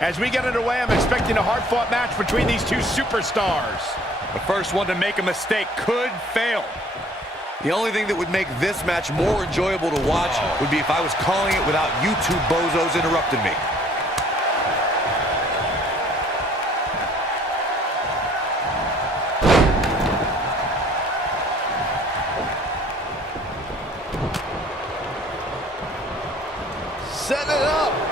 As we get underway, I'm expecting a hard-fought match between these two superstars. The first one to make a mistake could fail. The only thing that would make this match more enjoyable to watch would be if I was calling it without you two bozos interrupting me. Set it up.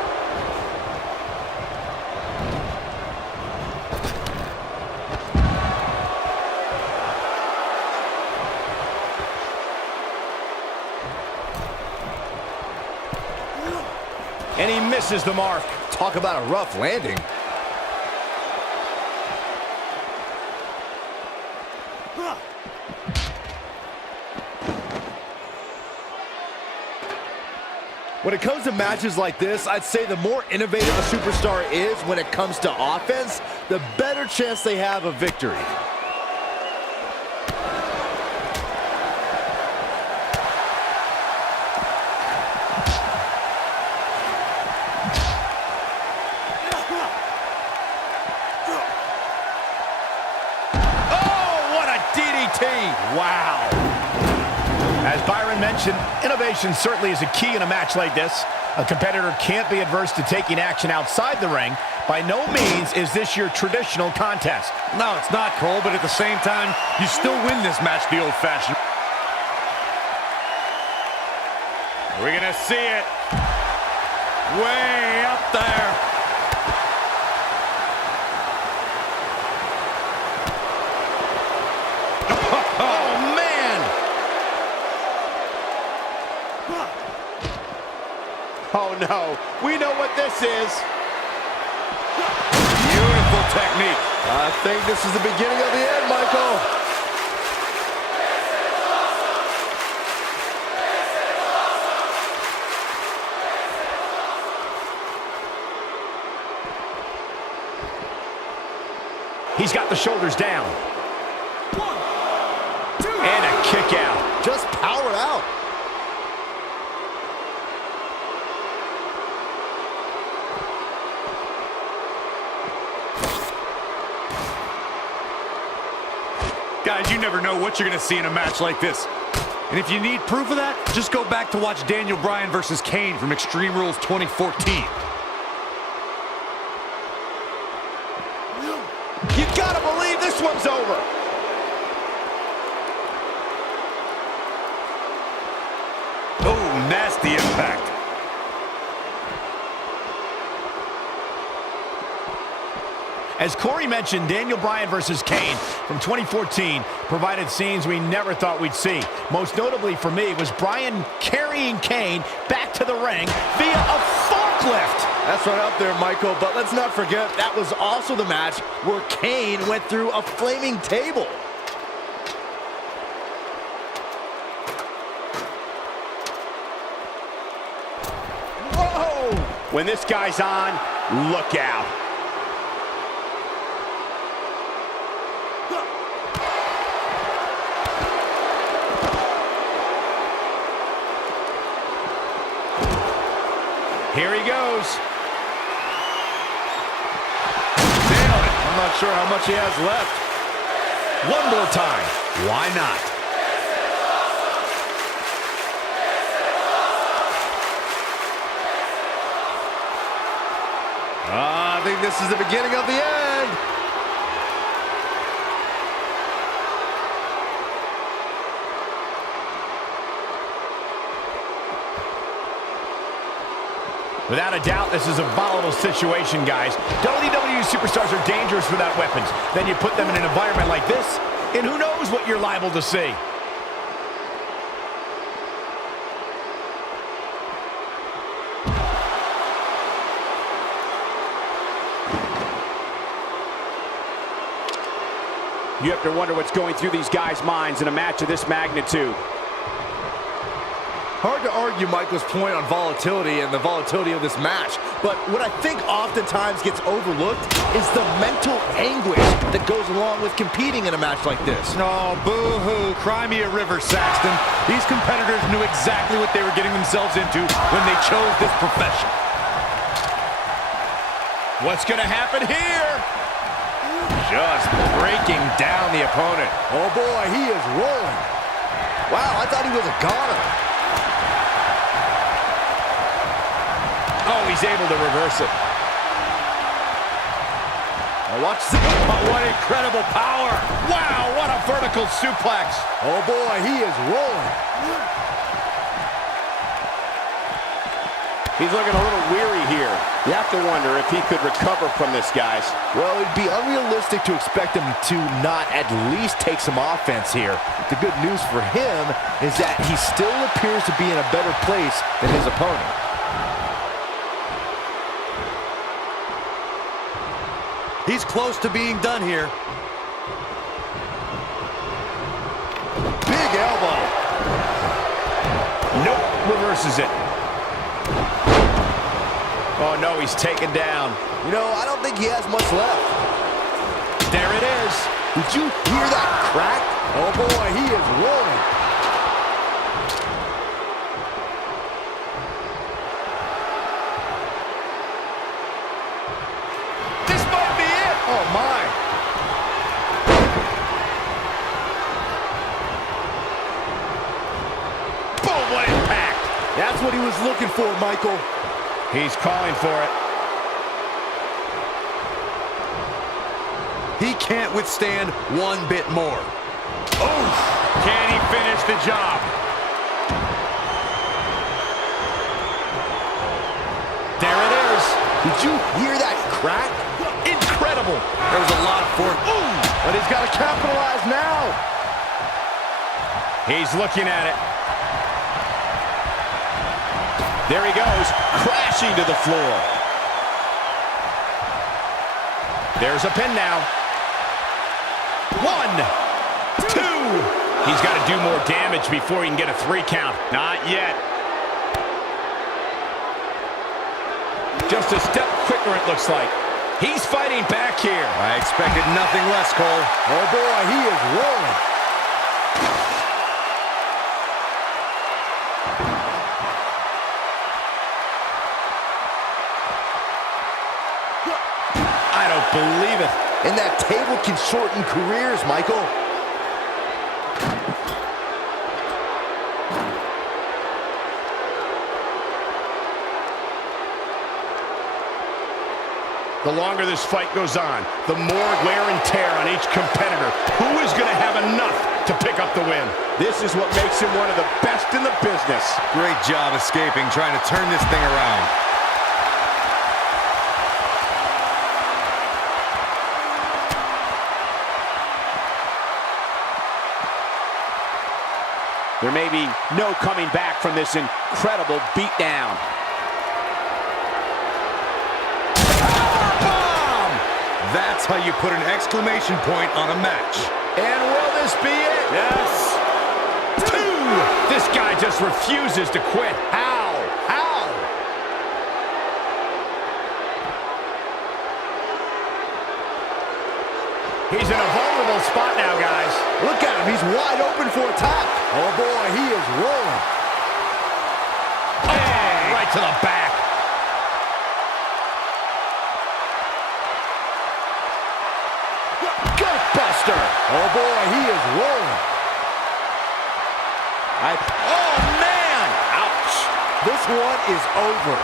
And he misses the mark. Talk about a rough landing. When it comes to matches like this, I'd say the more innovative a superstar is when it comes to offense, the better chance they have of victory. Wow. As Byron mentioned, innovation certainly is a key in a match like this. A competitor can't be adverse to taking action outside the ring. By no means is this your traditional contest. No, it's not, Cole, but at the same time, you still win this match the old-fashioned. We're gonna see it. Way up there. Oh, no. We know what this is. Beautiful technique. I think this is the beginning of the end, Michael. He's got the shoulders down. 1, 2. And a kick out. Just power out. Guys, you never know what you're going to see in a match like this. And if you need proof of that, just go back to watch Daniel Bryan versus Kane from Extreme Rules 2014. You gotta believe this one's over. Oh, nasty impact. As Corey mentioned, Daniel Bryan versus Kane from 2014 provided scenes we never thought we'd see. Most notably for me was Bryan carrying Kane back to the ring via a forklift. That's right up there, Michael, but let's not forget that was also the match where Kane went through a flaming table. Whoa! When this guy's on, look out. Here he goes. Nailed it. I'm not sure how much he has left. One more time. Why not? I think this is the beginning of the end. Without a doubt, this is a volatile situation, guys. WWE superstars are dangerous without weapons. Then you put them in an environment like this, and who knows what you're liable to see. You have to wonder what's going through these guys' minds in a match of this magnitude. Hard to argue Michael's point on volatility and the volatility of this match, but what I think oftentimes gets overlooked is the mental anguish that goes along with competing in a match like this. Oh, boo-hoo. Cry me a river, Saxton. These competitors knew exactly what they were getting themselves into when they chose this profession. What's going to happen here? Just breaking down the opponent. Oh boy, he is rolling. Wow, I thought he was a goner. Oh, he's able to reverse it. Now watch this. Oh, what incredible power. Wow, what a vertical suplex. Oh boy, he is rolling. He's looking a little weary here. You have to wonder if he could recover from this, guys. Well, it'd be unrealistic to expect him to not at least take some offense here. The good news for him is that he still appears to be in a better place than his opponent. He's close to being done here. Big elbow. Nope, reverses it. Oh, no, he's taken down. You know, I don't think he has much left. There it is. Did you hear that crack? Oh boy, he is rolling. This might be it. Oh my. Boom, what impact. That's what he was looking for, Michael. He's calling for it. He can't withstand one bit more. Oh, can he finish the job? There it is. Did you hear that crack? Incredible. There was a lot of force. Ooh, but he's got to capitalize now. He's looking at it. There he goes, crashing to the floor. There's a pin now. 1, 2. He's got to do more damage before he can get a 3 count. Not yet. Just a step quicker, it looks like. He's fighting back here. I expected nothing less, Cole. Oh boy, he is rolling. I don't believe it. And that table can shorten careers, Michael. The longer this fight goes on, the more wear and tear on each competitor. Who is going to have enough to pick up the win? This is what makes him one of the best in the business. Great job escaping, trying to turn this thing around. There may be no coming back from this incredible beatdown. That's how you put an exclamation point on a match. And will this be it? Yes. 2. This guy just refuses to quit. How? How? He's in a vulnerable spot now, guys. Look at him, he's wide open for attack. Oh boy, he is rolling. Oh, right to the back. Gutbuster. Oh boy, he is rolling. Oh man! Ouch. This one is over.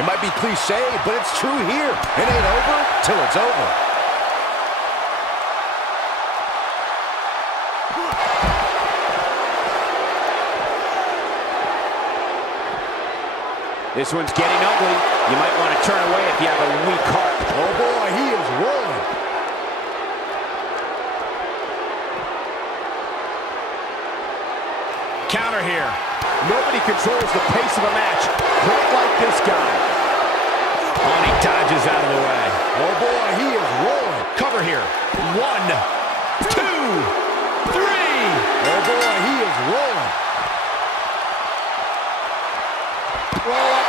It might be cliche, but it's true here. It ain't over till it's over. This one's getting ugly. You might want to turn away if you have a weak heart. Oh boy, he is rolling. Counter here. Nobody controls the pace of a match quite like this guy. Oh, and he dodges out of the way. Oh boy, he is rolling. Cover here. 1, 2, 3. Oh boy, he is rolling. Roll up.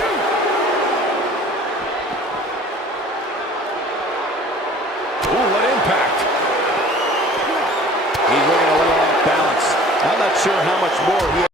2. Ooh, what impact. He's looking a little off balance. I'm not sure how much more he